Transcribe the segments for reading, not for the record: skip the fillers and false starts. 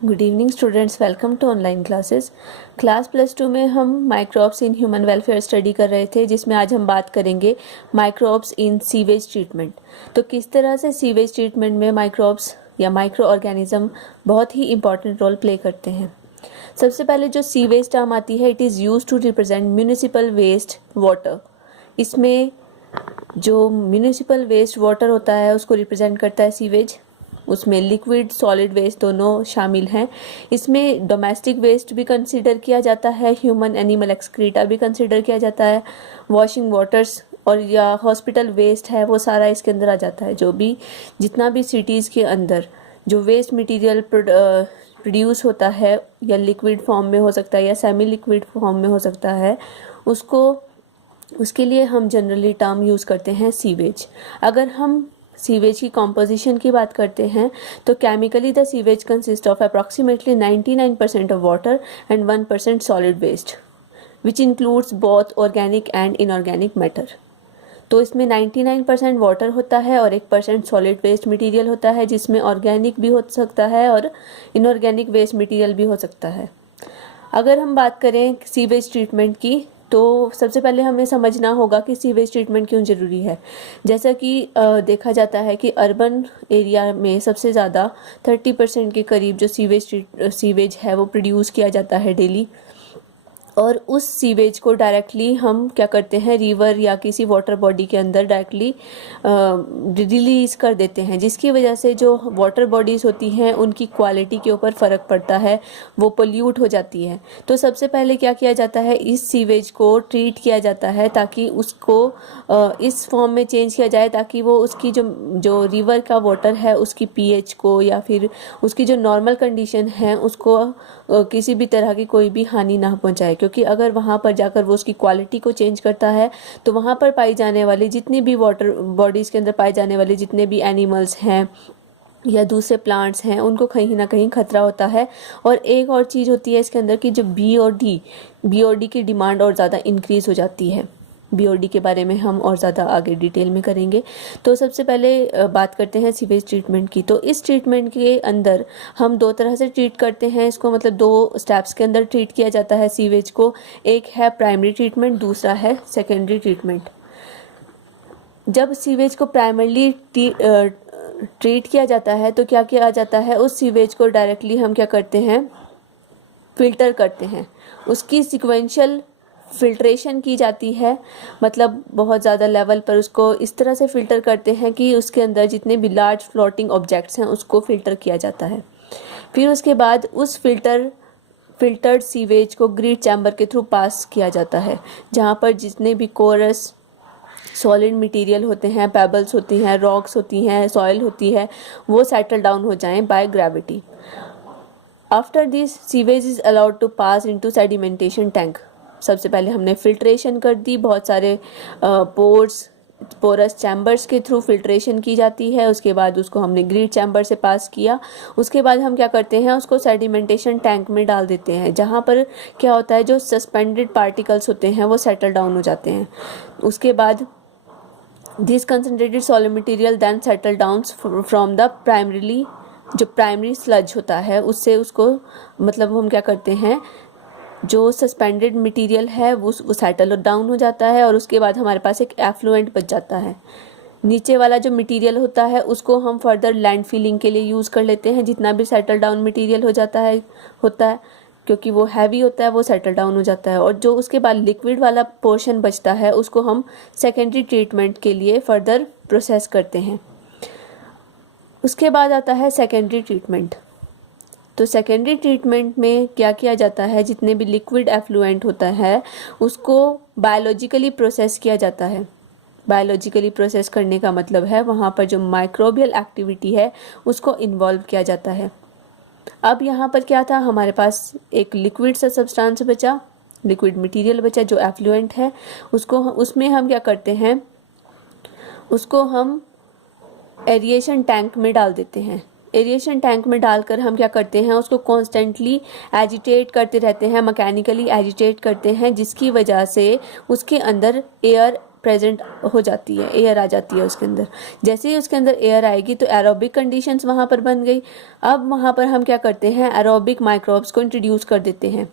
Good evening students, welcome to online classes. Class +2 में हम microbes in human welfare study कर रहे थे, जिसमें आज हम बात करेंगे माइक्रोब्स इन सीवेज ट्रीटमेंट। तो किस तरह से सीवेज ट्रीटमेंट में माइक्रोब्स या माइक्रो ऑर्गेनिज्म बहुत ही इंपॉर्टेंट रोल प्ले करते हैं। सबसे पहले जो सीवेज टर्म आती है, it is use to represent municipal waste water. इसमें जो म्यूनिसिपल वेस्ट वाटर होता है उसको रिप्रेजेंट करता है सीवेज। उसमें लिक्विड सॉलिड वेस्ट दोनों शामिल हैं। इसमें डोमेस्टिक वेस्ट भी कंसिडर किया जाता है, ह्यूमन एनिमल एक्सक्रीटा भी कंसिडर किया जाता है, वॉशिंग वाटर्स और या हॉस्पिटल वेस्ट है वो सारा इसके अंदर आ जाता है। जो भी जितना भी सिटीज़ के अंदर जो वेस्ट मटेरियल प्रोड्यूस होता है, या लिक्विड फॉर्म में हो सकता है या सेमी लिक्विड फॉर्म में हो सकता है, उसके लिए हम जनरली टर्म यूज़ करते हैं सीवेज। अगर हम सीवेज की कॉम्पोजिशन की बात करते हैं तो chemically the sewage consist of approximately 99% of water and 1% solid waste which includes both organic and inorganic matter. तो इसमें 99% वाटर होता है और 1% सॉलिड वेस्ट मटेरियल होता है, जिसमें ऑर्गेनिक भी हो सकता है और इनऑर्गेनिक वेस्ट मटेरियल भी हो सकता है। अगर हम बात करें सीवेज ट्रीटमेंट की, तो सबसे पहले हमें समझना होगा कि सीवेज ट्रीटमेंट क्यों ज़रूरी है। जैसा कि देखा जाता है कि अर्बन एरिया में सबसे ज़्यादा 30% के करीब जो सीवेज है वो प्रोड्यूस किया जाता है डेली, और उस सीवेज को डायरेक्टली हम क्या करते हैं, रिवर या किसी वाटर बॉडी के अंदर डायरेक्टली रिलीज़ कर देते हैं, जिसकी वजह से जो वाटर बॉडीज़ होती हैं उनकी क्वालिटी के ऊपर फ़र्क पड़ता है, वो पोल्यूट हो जाती है। तो सबसे पहले क्या किया जाता है, इस सीवेज को ट्रीट किया जाता है ताकि उसको इस फॉर्म में चेंज किया जाए, ताकि वो उसकी जो रिवर का वाटर है उसकी पीएच को या फिर उसकी जो नॉर्मल कंडीशन है उसको किसी भी तरह की कोई भी हानि ना पहुंचाए। क्योंकि अगर वहाँ पर जाकर वो उसकी क्वालिटी को चेंज करता है तो वहाँ पर पाई जाने वाली जितनी भी वाटर बॉडीज़ के अंदर पाए जाने वाले जितने भी एनिमल्स हैं या दूसरे प्लांट्स हैं, उनको कहीं ना कहीं खतरा होता है। और एक और चीज़ होती है इसके अंदर कि जो बी और डी की डिमांड और ज़्यादा इंक्रीज़ हो जाती है। बीओडी के बारे में हम और ज़्यादा आगे डिटेल में करेंगे। तो सबसे पहले बात करते हैं सीवेज ट्रीटमेंट की। तो इस ट्रीटमेंट के अंदर हम दो तरह से ट्रीट करते हैं इसको, मतलब दो स्टेप्स के अंदर ट्रीट किया जाता है सीवेज को। एक है प्राइमरी ट्रीटमेंट, दूसरा है सेकेंडरी ट्रीटमेंट। जब सीवेज को प्राइमरली ट्रीट किया जाता है तो क्या किया जाता है, उस सीवेज को डायरेक्टली हम क्या करते हैं, फिल्टर करते हैं। उसकी सिक्वेंशियल फिल्ट्रेशन की जाती है, मतलब बहुत ज़्यादा लेवल पर उसको इस तरह से फ़िल्टर करते हैं कि उसके अंदर जितने भी लार्ज फ्लोटिंग ऑब्जेक्ट्स हैं उसको फ़िल्टर किया जाता है। फिर उसके बाद उस फिल्टर्ड सीवेज को ग्रीड चैम्बर के थ्रू पास किया जाता है, जहाँ पर जितने भी कोरस सॉलिड मटेरियल होते हैं, पेबल्स होती हैं, रॉक्स होती हैं, सॉइल होती है, वो सेटल डाउन हो जाएं by gravity. After this sewage is allowed to pass into sedimentation tank. सबसे पहले हमने फिल्ट्रेशन कर दी, बहुत सारे पोरस चैम्बर्स के थ्रू फिल्ट्रेशन की जाती है। उसके बाद उसको हमने ग्रीड चैम्बर से पास किया। उसके बाद हम क्या करते हैं, उसको सेडिमेंटेशन टैंक में डाल देते हैं, जहाँ पर क्या होता है, जो सस्पेंडेड पार्टिकल्स होते हैं वो सेटल डाउन हो जाते हैं। उसके बाद this concentrated solid material then settle down from the जो प्राइमरी स्लज होता है उससे उसको, मतलब हम क्या करते हैं, जो सस्पेंडेड मटेरियल है वो सेटल डाउन हो जाता है, और उसके बाद हमारे पास एक एफ्लुएंट बच जाता है। नीचे वाला जो मटेरियल होता है उसको हम फर्दर लैंड फिलिंग के लिए यूज़ कर लेते हैं। जितना भी सेटल डाउन मटेरियल होता है क्योंकि वो हैवी होता है, वो सेटल डाउन हो जाता है। और जो उसके बाद लिक्विड वाला पोर्शन बचता है उसको हम सेकेंडरी ट्रीटमेंट के लिए फर्दर प्रोसेस करते हैं। उसके बाद आता है सेकेंडरी ट्रीटमेंट। तो सेकेंडरी ट्रीटमेंट में क्या किया जाता है, जितने भी लिक्विड एफ्लुएंट होता है उसको बायोलॉजिकली प्रोसेस किया जाता है। बायोलॉजिकली प्रोसेस करने का मतलब है वहाँ पर जो माइक्रोबियल एक्टिविटी है उसको इन्वॉल्व किया जाता है। अब यहाँ पर क्या था, हमारे पास एक लिक्विड सा सब्सटेंस बचा, लिक्विड मटेरियल बचा जो एफ्लुएंट है, उसमें हम क्या करते हैं, उसको हम एरिएशन टैंक में डाल देते हैं। एरिएशन टैंक में डालकर हम क्या करते हैं, उसको कॉन्स्टेंटली एजिटेट करते रहते हैं, मैकेनिकली एजिटेट करते हैं, जिसकी वजह से उसके अंदर एयर प्रेजेंट हो जाती है, एयर आ जाती है उसके अंदर। जैसे ही उसके अंदर एयर आएगी तो एरोबिक कंडीशंस वहाँ पर बन गई। अब वहाँ पर हम क्या करते हैं, एरोबिक माइक्रोब्स को इंट्रोड्यूस कर देते हैं।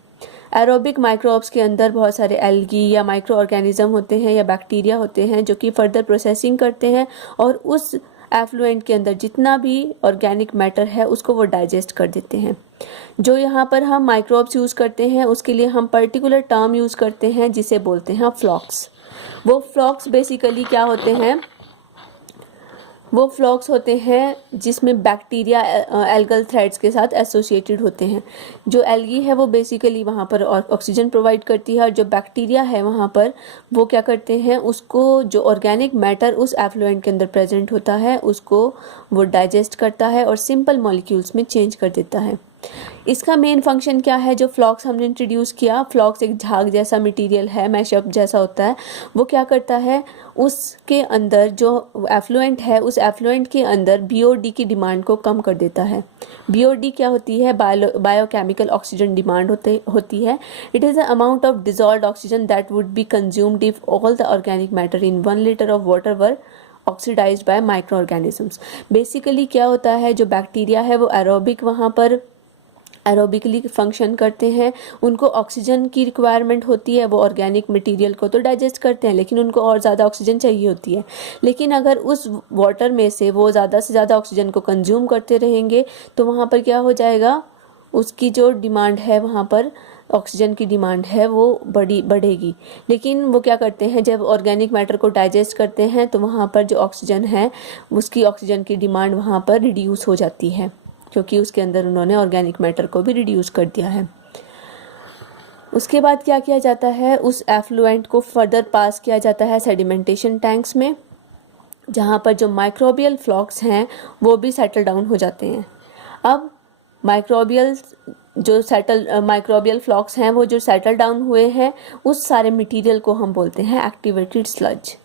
एरोबिक माइक्रोब्स के अंदर बहुत सारे एल्गी या माइक्रो ऑर्गेनिज्म होते हैं या बैक्टीरिया होते हैं जो कि फर्दर प्रोसेसिंग करते हैं और उस एफ्लुएंट के अंदर जितना भी ऑर्गेनिक मैटर है उसको वो डाइजेस्ट कर देते हैं। जो यहाँ पर हम माइक्रोब्स यूज़ करते हैं उसके लिए हम पर्टिकुलर टर्म यूज़ करते हैं जिसे बोलते हैं फ्लॉक्स। वो फ्लॉक्स बेसिकली क्या होते हैं, वो फ्लॉक्स होते हैं जिसमें बैक्टीरिया एल्गल थ्रेड्स के साथ एसोसिएटेड होते हैं। जो एल्गी है वो बेसिकली वहाँ पर ऑक्सीजन प्रोवाइड करती है और जो बैक्टीरिया है वहाँ पर वो क्या करते हैं, उसको जो ऑर्गेनिक मैटर उस एफ्लुएंट के अंदर प्रेजेंट होता है उसको वो डाइजेस्ट करता है और सिंपल मॉलिक्यूल्स में चेंज कर देता है। इसका मेन फंक्शन क्या है, जो फ्लॉक्स हमने इंट्रोड्यूस किया, फ्लॉक्स एक झाग जैसा मटेरियल है, मैशअप जैसा होता है। वो क्या करता है, उसके अंदर जो एफ्लुएंट है उस एफ्लुएंट के अंदर बीओडी की डिमांड को कम कर देता है। बीओडी क्या होती है, बायोकेमिकल ऑक्सीजन डिमांड होती है। It is the amount of dissolved oxygen that would be consumed if all the organic matter in 1 litre of water were oxidised by microorganisms. Basically क्या होता है, जो बैक्टीरिया है वो एरोबिक वहाँ पर एरोबिकली फंक्शन करते हैं, उनको ऑक्सीजन की रिक्वायरमेंट होती है, वो ऑर्गेनिक मटेरियल को तो डाइजेस्ट करते हैं लेकिन उनको और ज़्यादा ऑक्सीजन चाहिए होती है। लेकिन अगर उस वाटर में से वो ज़्यादा से ज़्यादा ऑक्सीजन को कंज्यूम करते रहेंगे तो वहाँ पर क्या हो जाएगा, उसकी जो डिमांड है वहाँ पर ऑक्सीजन की डिमांड है वो बढ़ेगी। लेकिन वो क्या करते हैं, जब ऑर्गेनिक मैटर को डाइजेस्ट करते हैं तो वहाँ पर जो ऑक्सीजन है उसकी ऑक्सीजन की डिमांड वहाँ पर रिड्यूस हो जाती है क्योंकि उसके अंदर उन्होंने ऑर्गेनिक मैटर को भी रिड्यूस कर दिया है। उसके बाद क्या किया जाता है, उस एफ्लुएंट को फर्दर पास किया जाता है सेडिमेंटेशन टैंक्स में, जहाँ पर जो माइक्रोबियल फ्लॉक्स हैं वो भी सेटल डाउन हो जाते हैं। अब माइक्रोबियल फ्लॉक्स हैं वो जो सेटल डाउन हुए हैं उस सारे मटेरियल को हम बोलते हैं एक्टिवेटेड स्लज।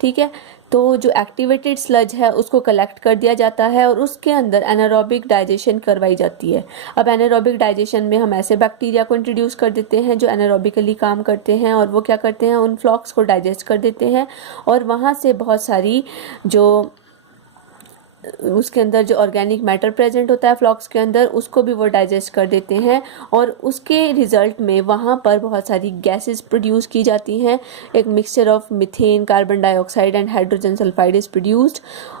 ठीक है, तो जो एक्टिवेटेड स्लज है उसको कलेक्ट कर दिया जाता है और उसके अंदर एनारोबिक डाइजेशन करवाई जाती है। अब एनारोबिक डाइजेशन में हम ऐसे बैक्टीरिया को इंट्रोड्यूस कर देते हैं जो एनारोबिकली काम करते हैं और वो क्या करते हैं, उन फ्लॉक्स को डाइजेस्ट कर देते हैं और वहाँ से बहुत सारी जो उसके अंदर जो ऑर्गेनिक मैटर प्रेजेंट होता है फ्लॉक्स के अंदर उसको भी वो डाइजेस्ट कर देते हैं और उसके रिजल्ट में वहाँ पर बहुत सारी गैसेस प्रोड्यूस की जाती हैं। एक mixture of methane, carbon dioxide and hydrogen sulphide is produced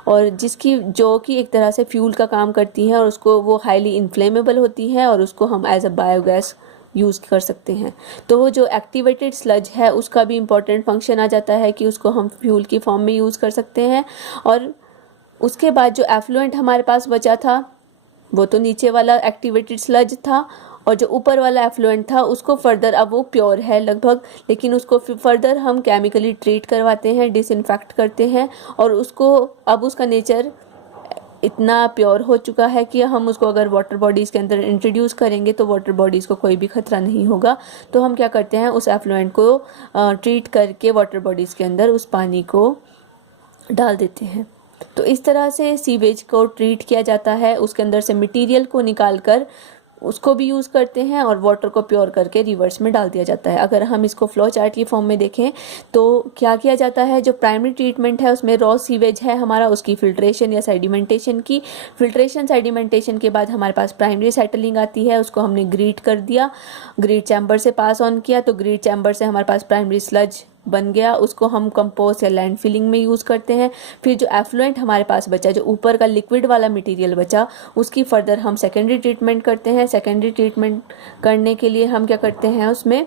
और जो कि एक तरह से फ्यूल का काम करती है और उसको वो हाईली इन्फ्लेमेबल होती है और उसको हम एज अ बायोगैस यूज़ कर सकते हैं। तो वो जो एक्टिवेटेड स्लज है उसका भी इम्पॉर्टेंट फंक्शन आ जाता है कि उसको हम फ्यूल की फॉर्म में यूज़ कर सकते हैं। और उसके बाद जो एफ्लुएंट हमारे पास बचा था वो तो नीचे वाला एक्टिवेटेड स्लज था और जो ऊपर वाला एफ्लुएंट था उसको फर्दर, अब वो प्योर है लगभग, लेकिन उसको फर्दर हम केमिकली ट्रीट करवाते हैं, डिसइंफेक्ट करते हैं और उसको अब उसका नेचर इतना प्योर हो चुका है कि हम उसको अगर वाटर बॉडीज़ के अंदर इंट्रोड्यूस करेंगे तो वाटर बॉडीज़ को कोई भी खतरा नहीं होगा। तो हम क्या करते हैं, उस एफ्लुएंट को ट्रीट करके वाटर बॉडीज़ के अंदर उस पानी को डाल देते हैं। तो इस तरह से सीवेज को ट्रीट किया जाता है, उसके अंदर से मटेरियल को निकाल कर उसको भी यूज़ करते हैं और वाटर को प्योर करके रिवर्स में डाल दिया जाता है। अगर हम इसको फ्लो चार्ट की फॉर्म में देखें तो क्या किया जाता है, जो प्राइमरी ट्रीटमेंट है उसमें रॉ सीवेज है हमारा, उसकी फिल्ट्रेशन या सेडिमेंटेशन की, सेडिमेंटेशन के बाद हमारे पास प्राइमरी सेटलिंग आती है, उसको हमने ग्रीट कर दिया, ग्रीट चैम्बर से पास ऑन किया तो ग्रीट चैम्बर से हमारे पास प्राइमरी स्लज बन गया, उसको हम कंपोस्ट या लैंड फिलिंग में यूज़ करते हैं। फिर जो एफ्लुएंट हमारे पास बचा, जो ऊपर का लिक्विड वाला मटेरियल बचा, उसकी फर्दर हम सेकेंडरी ट्रीटमेंट करते हैं। सेकेंडरी ट्रीटमेंट करने के लिए हम क्या करते हैं, उसमें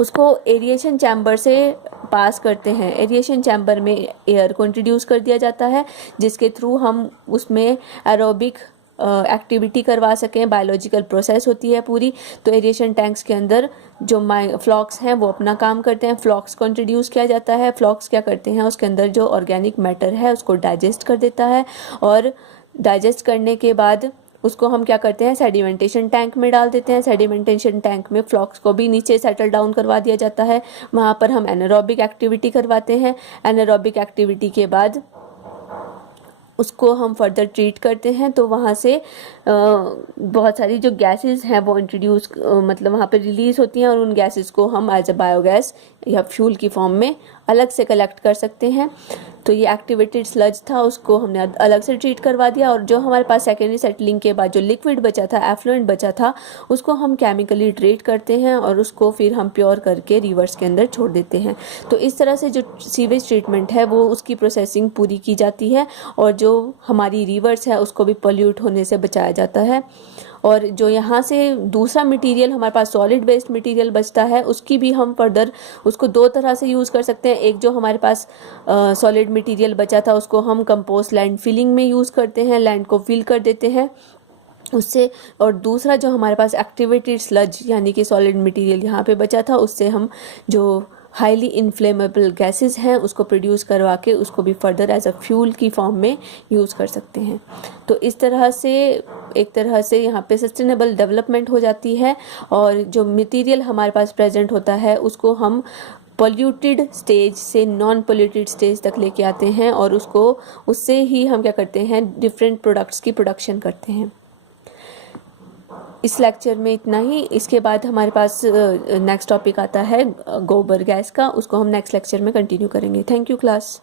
उसको एरिएशन चैम्बर से पास करते हैं। एरिएशन चैम्बर में एयर को इंट्रोड्यूस कर दिया जाता है जिसके थ्रू हम उसमें एरोबिक एक्टिविटी करवा सकें, बायोलॉजिकल प्रोसेस होती है पूरी। तो एरिएशन टैंक्स के अंदर जो फ्लॉक्स हैं वो अपना काम करते हैं, फ्लॉक्स को इंट्रोड्यूस किया जाता है। फ्लॉक्स क्या करते हैं, उसके अंदर जो ऑर्गेनिक मैटर है उसको डाइजेस्ट कर देता है और डाइजेस्ट करने के बाद उसको हम क्या करते हैं, सेडिमेंटेशन टैंक में डाल देते हैं। सेडिमेंटेशन टैंक में फ्लॉक्स को भी नीचे सेटल डाउन करवा दिया जाता है, वहाँ पर हम एनारोबिक एक्टिविटी करवाते हैं। एनारोबिक एक्टिविटी के बाद उसको हम फर्दर ट्रीट करते हैं तो वहाँ से बहुत सारी जो गैसेस हैं वो इंट्रोड्यूस मतलब वहाँ पे रिलीज़ होती हैं और उन गैसेस को हम एज अ बायोगैस या फ्यूल की फॉर्म में अलग से कलेक्ट कर सकते हैं। तो ये एक्टिवेटेड स्लज था, उसको हमने अलग से ट्रीट करवा दिया और जो हमारे पास सेकेंडरी सेटलिंग के बाद जो लिक्विड बचा था, एफ्लुएंट बचा था, उसको हम केमिकली ट्रीट करते हैं और उसको फिर हम प्योर करके रिवर्स के अंदर छोड़ देते हैं। तो इस तरह से जो सीवेज ट्रीटमेंट है वो उसकी प्रोसेसिंग पूरी की जाती है और जो हमारी रिवर्स है उसको भी पोल्यूट होने से बचाया जाता है। और जो यहाँ से दूसरा मटेरियल हमारे पास सॉलिड वेस्ट मटेरियल बचता है, उसकी भी हम फर्दर उसको दो तरह से यूज़ कर सकते हैं। एक जो हमारे पास सॉलिड मटेरियल बचा था उसको हम कंपोस्ट लैंड फिलिंग में यूज़ करते हैं, लैंड को फिल कर देते हैं उससे। और दूसरा जो हमारे पास एक्टिवेटेड स्लज यानी कि सॉलिड मटेरियल यहाँ पे बचा था, उससे हम जो हाईली इन्फ्लेमेबल गैसेस हैं उसको प्रोड्यूस करवा के उसको भी फर्दर एज अ फ्यूल की फॉर्म में यूज़ कर सकते हैं। तो इस तरह से एक तरह से यहाँ पे सस्टेनेबल डेवलपमेंट हो जाती है और जो मटेरियल हमारे पास प्रेजेंट होता है उसको हम पोल्यूटेड स्टेज से नॉन पोल्यूटेड स्टेज तक लेके आते हैं और उसको उससे ही हम क्या करते हैं, डिफरेंट प्रोडक्ट्स की प्रोडक्शन करते हैं। इस लेक्चर में इतना ही। इसके बाद हमारे पास नेक्स्ट टॉपिक आता है गोबर गैस का, उसको हम नेक्स्ट लेक्चर में कंटिन्यू करेंगे। Thank you class.